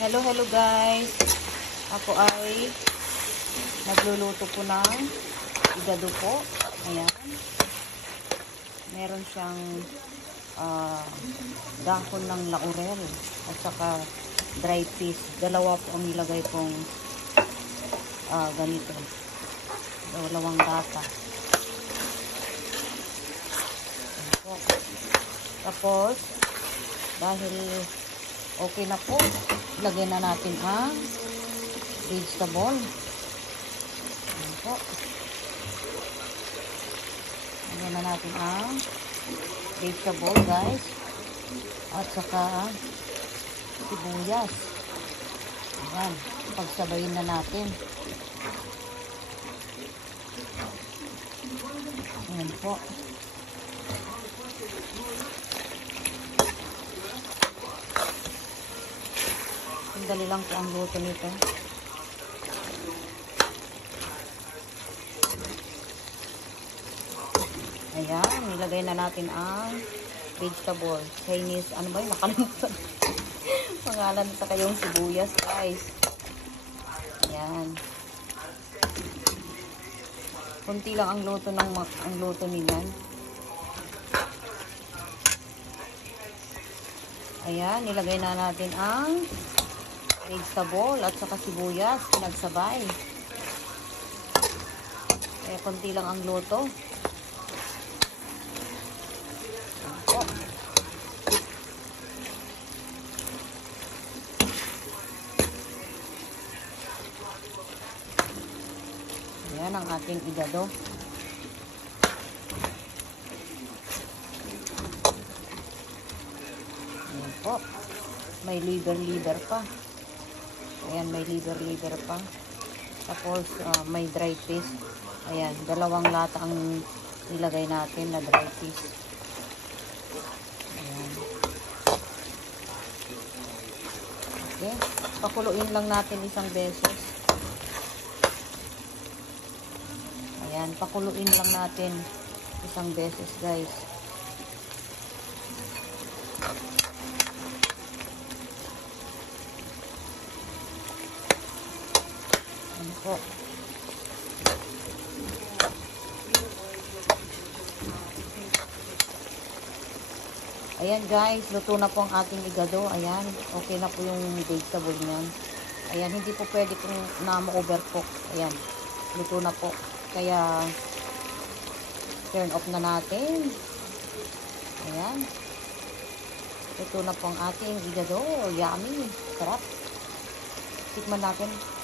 Hello guys. Ako ay nagluluto po ng igado po. Ayan. Meron siyang dahon ng laurel at saka dry fish. Dalawa po ang nilagay kong ganito. Dalawang lata. Tapos, dahil okay na po, lagyan na natin ang vegetable. Ayan po. Lagyan na natin ang vegetable, guys. At saka sibuyas. Ayan. Pagsabayin na natin. Ayan po. Dali lang po ang luto nito. Ayan, nilagay na natin ang vegetable. Chinese, ano ba yun? Nakalimutan. Pangalan sa kayong sibuyas, guys. Ayan. Kunti lang ang luto niyan. Ayan, nilagay na natin ang vegetable at saka sibuyas, pinagsabay. Kaya konti lang ang luto. Ayan ang ating igado. Ayan po. May liver pa. Ayan, may liver pa. Tapos, may dry fish. Ayan, 2 lata ang nilagay natin na dry fish. Ayan. Okay. Pakuluin lang natin 1 beses. Ayan, pakuluin lang natin 1 beses, guys. Po. Ayan guys, luto na po ang ating igado. Ayan, okay na po yung vegetable niyan. Ayan, hindi po pwede kung na-overcook. Ayan, luto na po. Kaya turn off na natin. Ayan. Luto na po ang ating igado. Yummy. Sarap. Tikman natin.